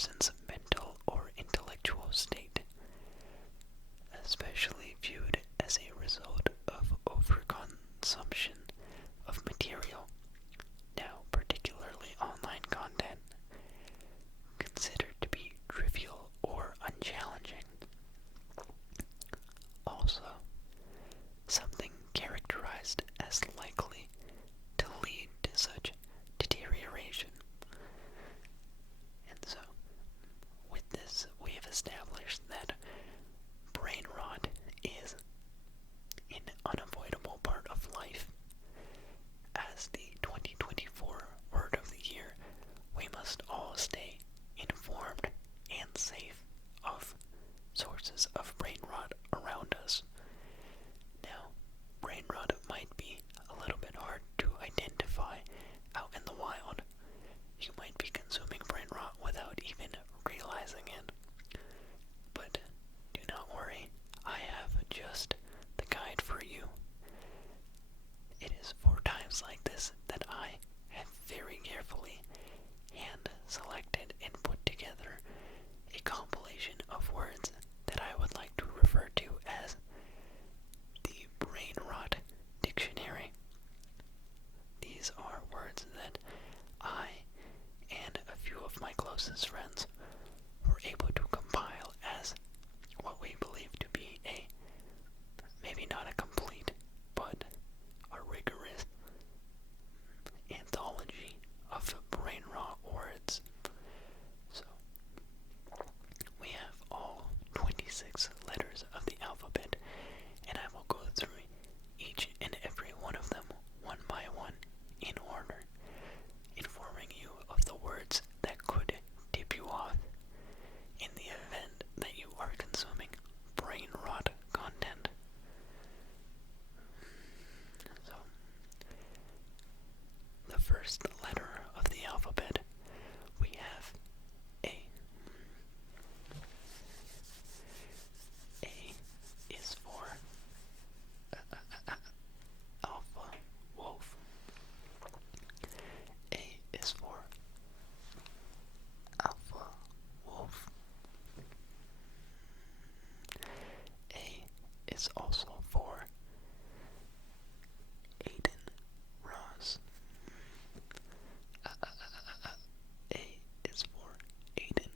person's mental or intellectual state, especially viewed as a result of overconsumption of material, now particularly online content, considered to be trivial or unchallenging. Also, something characterized as likely to lead to such deterioration. And so, with this, we have established that brain rot is an unavoidable part of life. As the 2024 word of the year, we must all stay informed and safe of sources of brain rot around us. Now, brain rot might be a little bit hard to identify out in the wild. You might be consuming brain rot without even realizing it. But do not worry, I have just the guide for you. It is for times like this that I have very carefully hand-selected and put together a compilation of words that I would like to refer to as the Brainrot Dictionary. These are words that I and a few of my closest friends were able to compile as what we believe to be a, maybe not a complete, but a rigorous anthology of brain rot words. So, we have all 26 letters of the alphabet, and I will go through each and every one of them one by one in order, informing you of the words that could tip you off in the event that you are consuming brain rot content. So, the first letter of the alphabet, we have A. A is for alpha wolf. A is for alpha wolf. A is also for Aiden Ross. A is for Aiden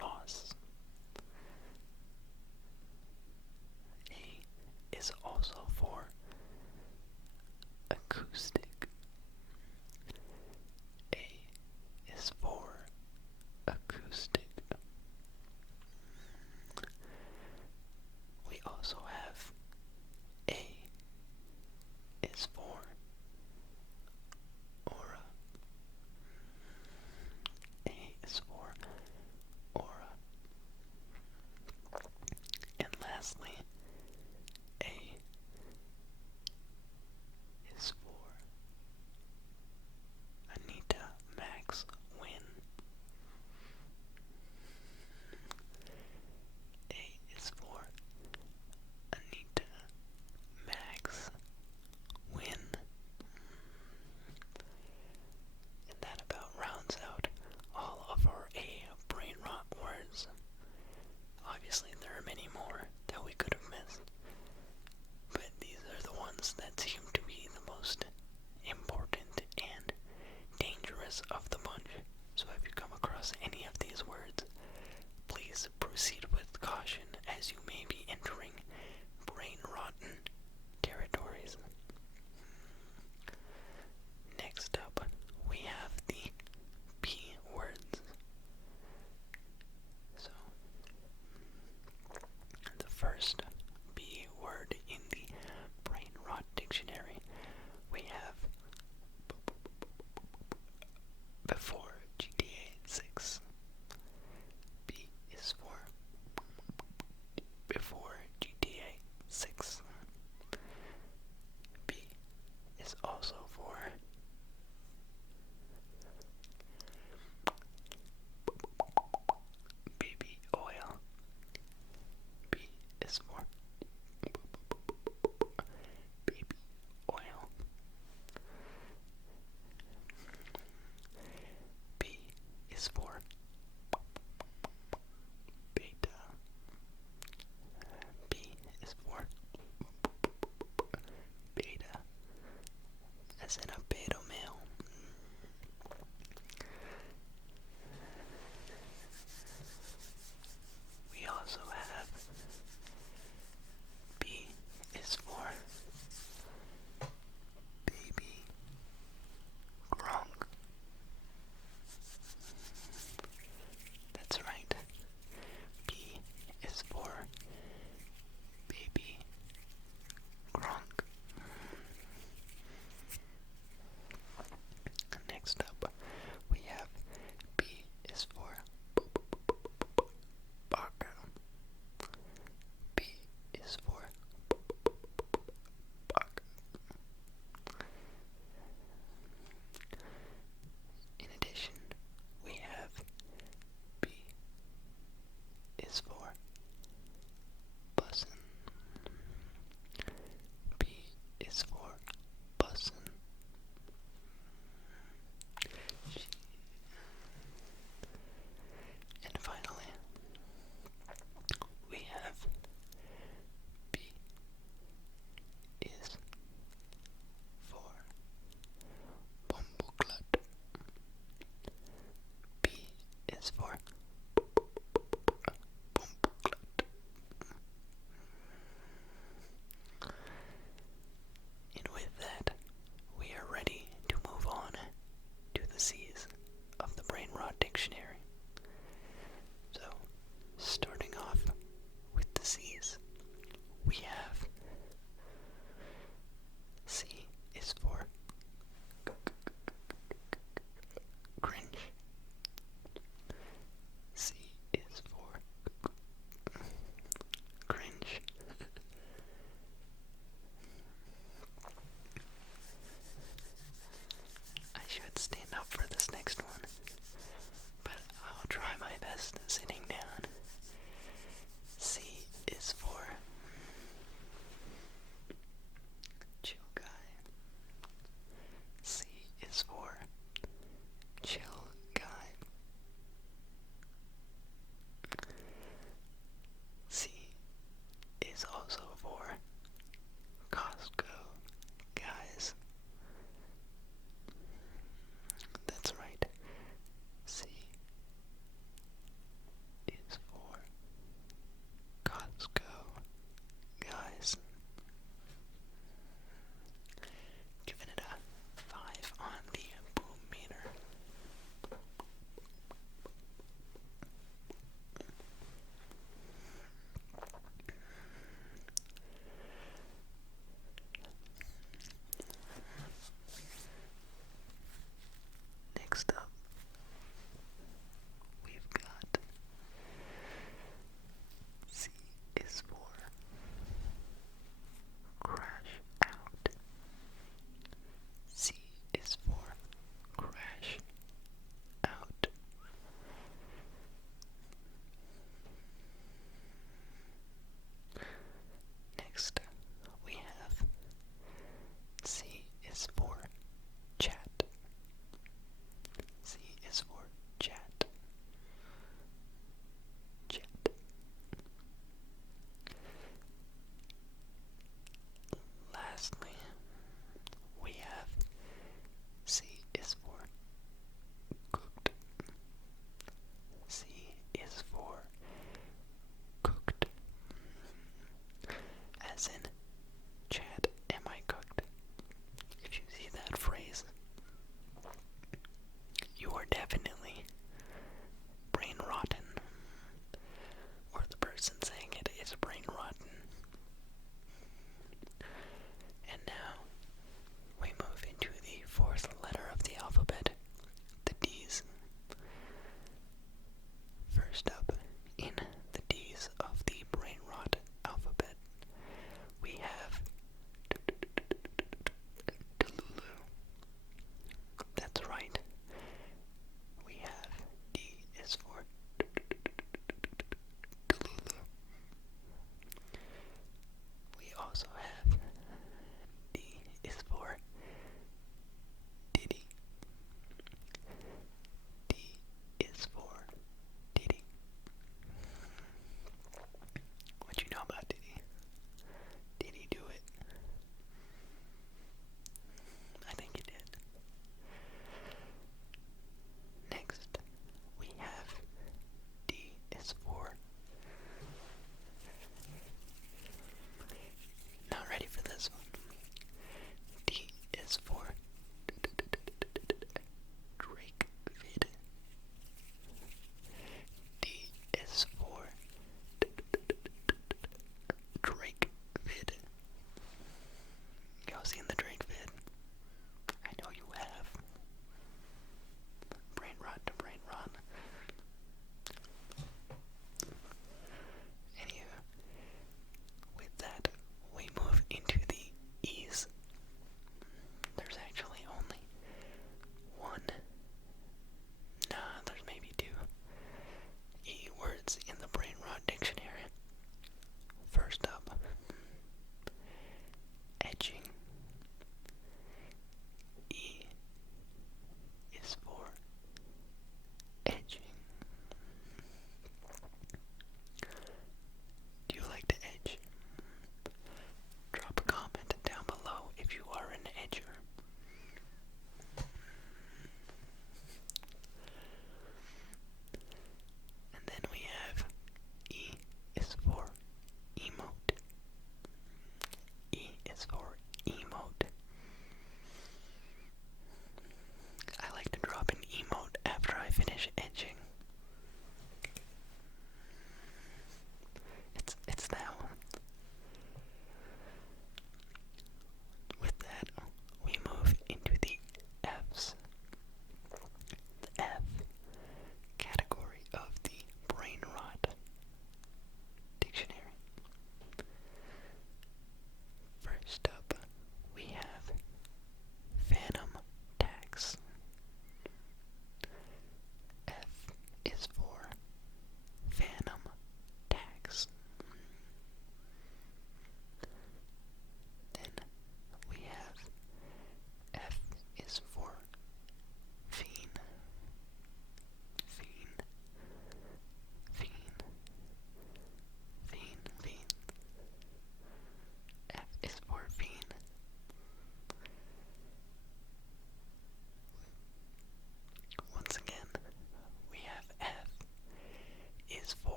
Ross. A is also for acoustic. A is for acoustic. We also have A is for aura. A is for aura. And lastly, A is for Anita Max Win. A is for Anita Max Win. And that about rounds out all of our A brain rot words. Obviously, there are many more that we could have missed, but these are the ones that seem to be the most important and dangerous of the bunch. So if you come across any of these words, please proceed with caution, as you may be entering brain-rotten territories. Next up, we have the B words. So, the first B word in the Brainrot Dictionary, we have before GTA 6. B is for before GTA 6. is for and with that, we are ready to move on to the C's of the Brainrot Dictionary. So, starting off with the C's, we have C is for cringe.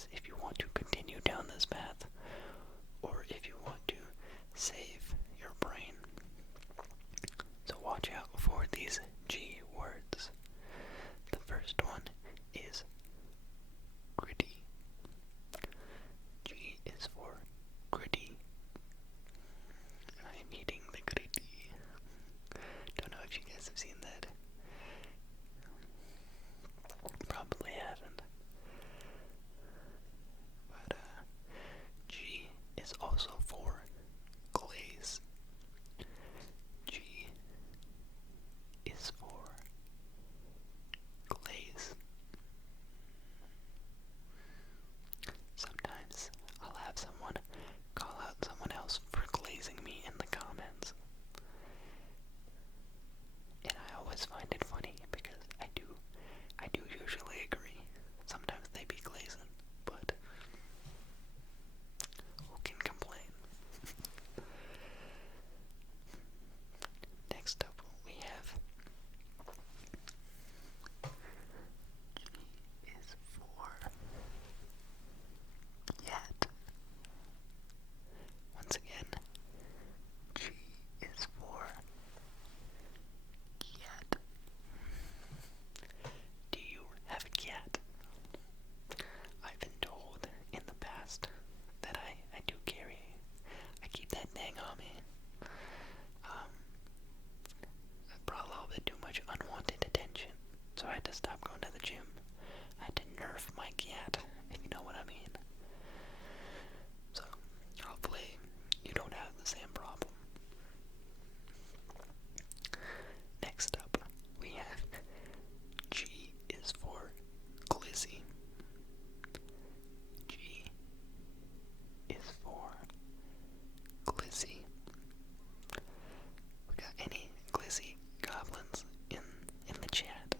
choice if you want to continue down this path or if you want to save your brain. So watch out for these G words. The first one is gritty. G is for gritty. I'm eating the gritty. Don't know if you guys have seen that. Probably haven't. But G is also for glaze. G is for glaze. Sometimes I'll have someone call out someone else for glazing me in the comments. And I always find it funny because I do usually agree. Sometimes they be glazing, but who can complain? Next up we have G is for yet. Once again, G is for cat. Do you have a cat? I've been told in the past that I do carry. I keep that thing on me. I brought a little bit too much unwanted attention, so I had to stop going to the gym. I had to nerf my cat, if you know what I mean. So, hopefully, you don't have the same problem. Next up, we have G is for glizzy. G is for glizzy. We got any glizzy goblins in the chat,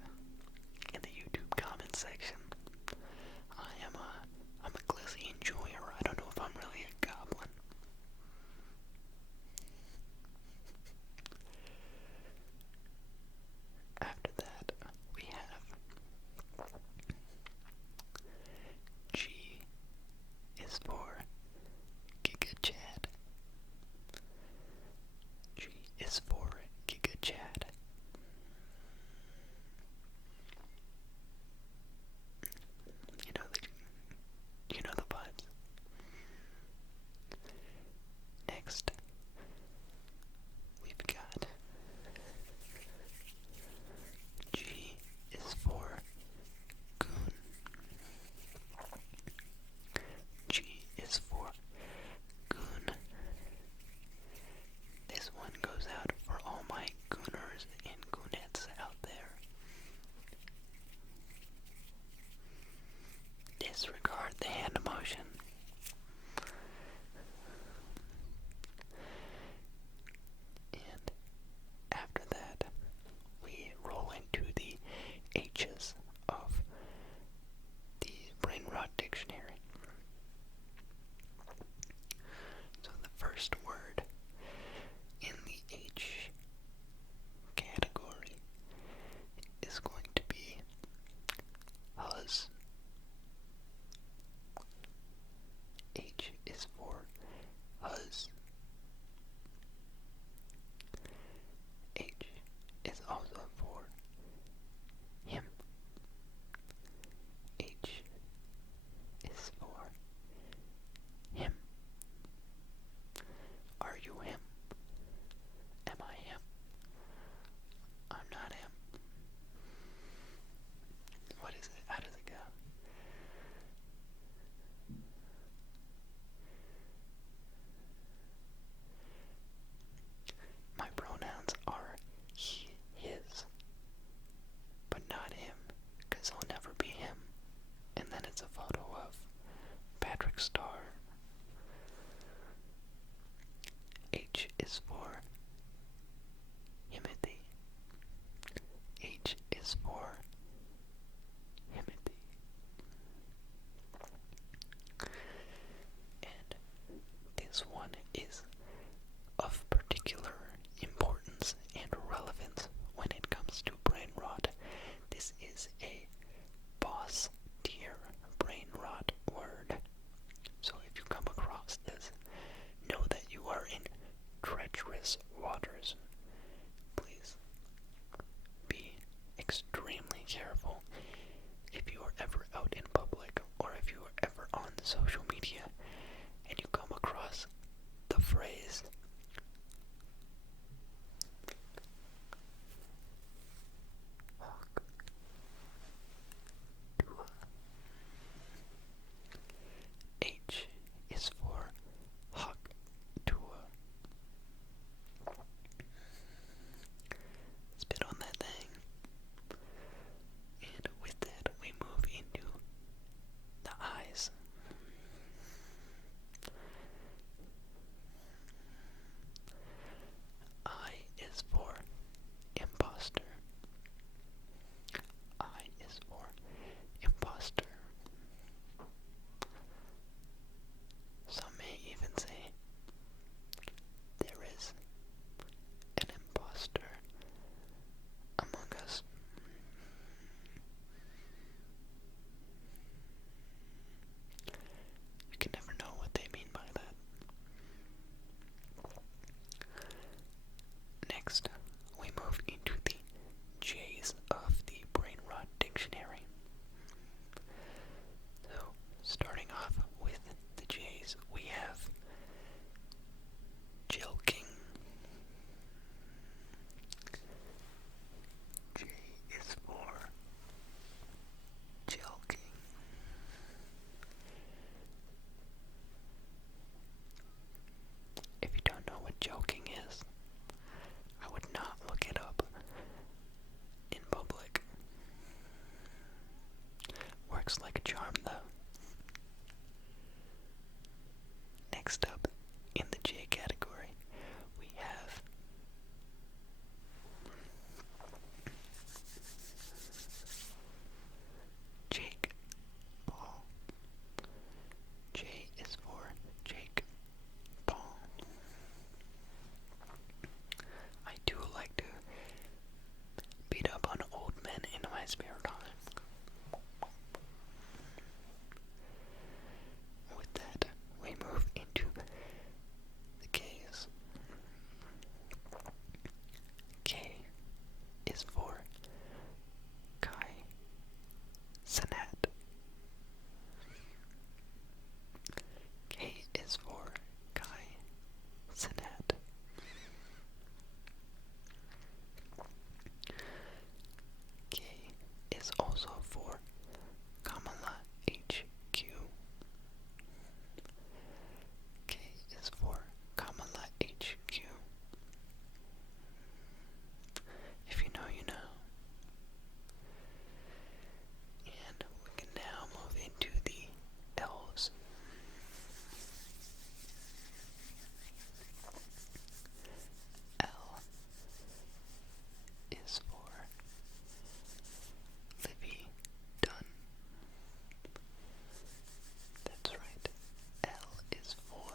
in the YouTube comment section? I'm a glizzy enjoyer. I don't know if I'm really a goblin. After that, we have G is for Giga Chad. G is for Giga Chad. You know the vibes. Next, we've got G is for goon. G is for goon. This one goes out for all my gooners and goonettes out there. Disregard the hand motion. And after that, we roll into the H's of the Brainrot Dictionary. So the first word in the H category is going to be huzz. if you are ever out in public or if you are ever on social media and you come across the phrase H is for hawk tua. Spit on that thing. And with that, we move into the eyes. I is for imposter. I is for imposter. Some may even say there is an imposter among us. You can never know what they mean by that. Next, we move into the J's of the Brainrot Dictionary. So, starting off with the J's, we have joking. J is for joking. If you don't know what joking is, I would not look it up in public. Works like a charm, though. Next up, in the J category, we have Jake Paul. J is for Jake Paul. I do like to beat up on old men in my spare time. With that, we move into the K's. K is for Kai Sanat. K is for Kai Sanat. K is also for Kamala HQ. K is for Kamala HQ. If you know, you know. And we can now move into the L's. L is for Livy Dunn. That's right. L is for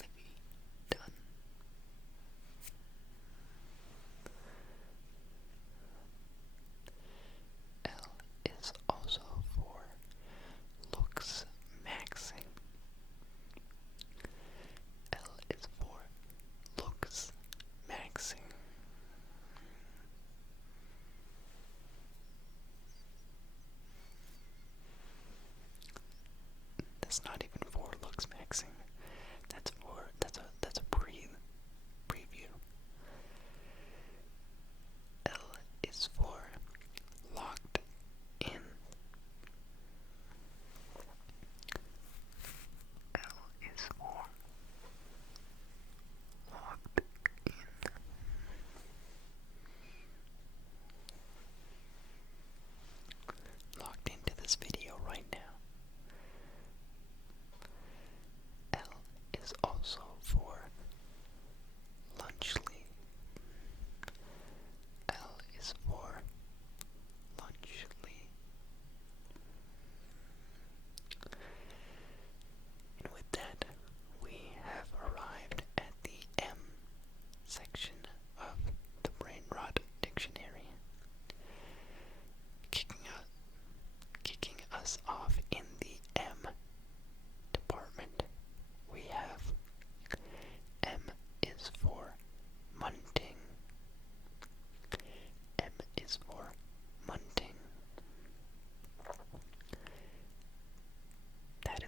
Livy Dunn. L is also for looks maxing. L is for looks maxing. That's not even for looks maxing. That's a preview. L is for locked in. L is for locked in. Locked into this video right now. L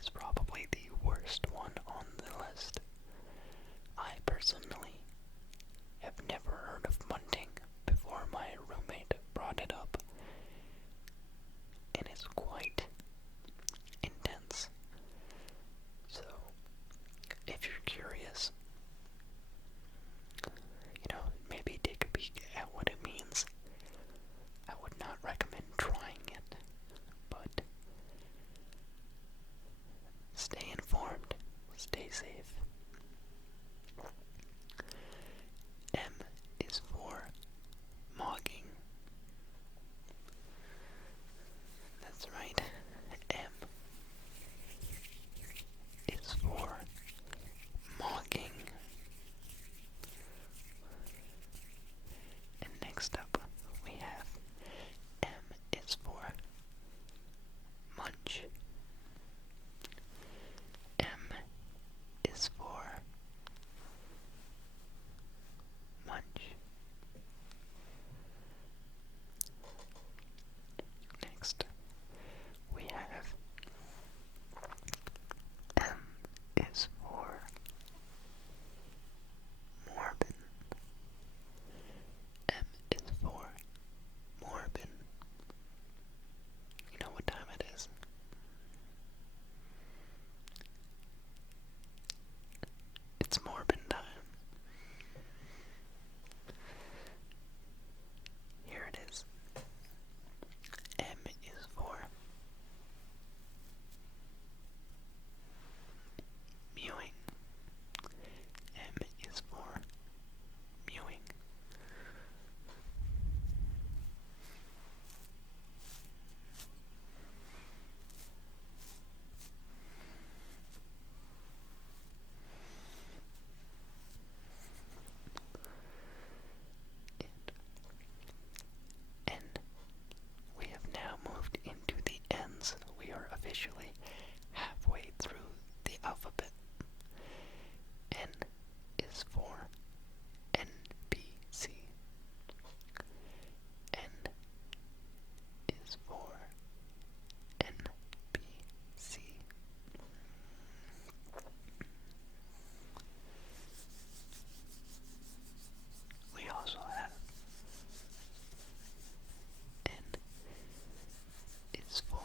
is probably the worst one on the list. I personally have never heard of munting before my roommate brought it up, and it's quite intense. So, if you're curious, maybe take a peek at what it means. I would not recommend trying it, but stay informed, stay safe. M is for mogging. That's right. M is for mogging. And next up, we have M is for munch. M is for munch. Next, we have M is for morbin. M is for morbin. You know what time it is? It's morbin time. Here it is. M is for mewing. M is for mewing. And we have now moved into the N's. We are officially halfway through the alphabet. N is for NPC. N is for NPC. We also have N is for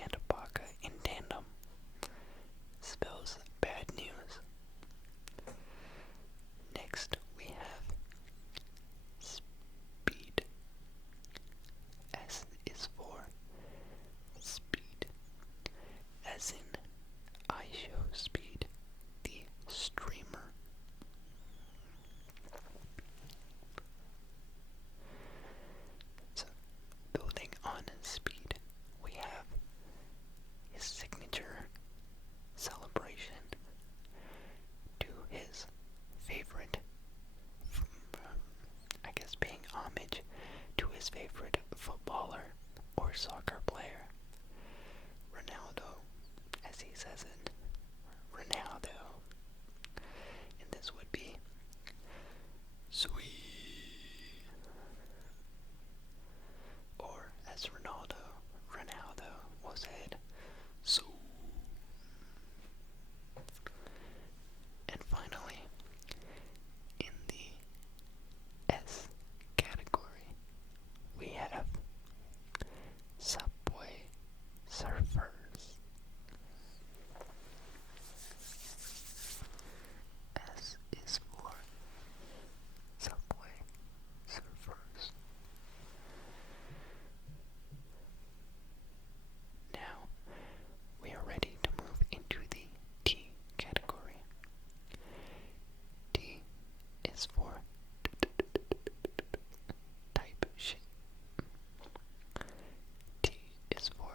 and baka in tandem spells bad news. Next, we have speed. S is for speed, as in I show speed, the streamer. So, building on speed, we have his signature celebration to his favorite, I guess paying homage to his favorite footballer or soccer player, Ronaldo, as he says it, Ronaldo, and this would be sweet, or as Ronaldo will say it, so. And finally, in the S category, we have Subway Surfers. S is for Subway Surfers. Now, we are ready to move into the T category. T is for type shit. T is for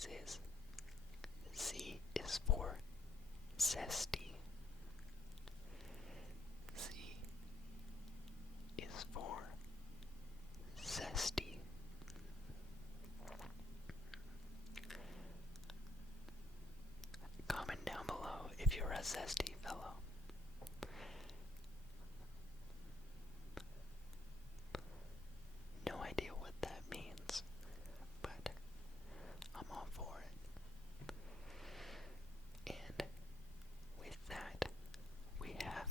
this is Z is for zesty. Z is for zesty. Comment down below if you're a zesty fellow. No idea what that means, but I'm all for it. And with that, we have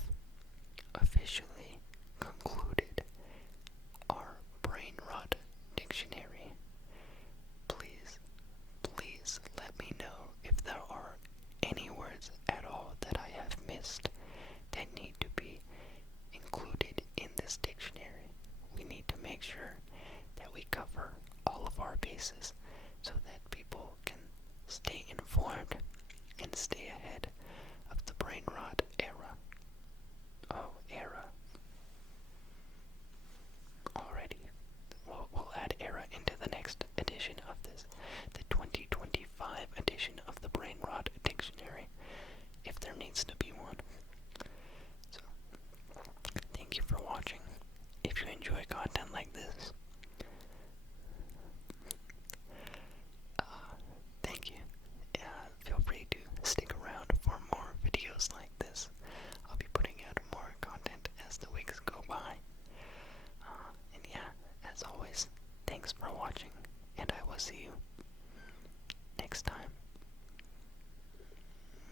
officially concluded our Brainrot Dictionary. Please let me know if there are any words at all that I have missed that need to be included in this dictionary. We need to make sure that we cover all of our bases so that people can stay informed and stay ahead of the Brainrot era. Oh, era. Already. We'll add era into the next edition of this, the 2025 edition of the Brainrot Dictionary, if there needs to be one. So, thank you for watching. If you enjoy content like this, thank you. Feel free to stick around for more videos like this. I'll be putting out more content as the weeks go by. And yeah, as always, thanks for watching, and I will see you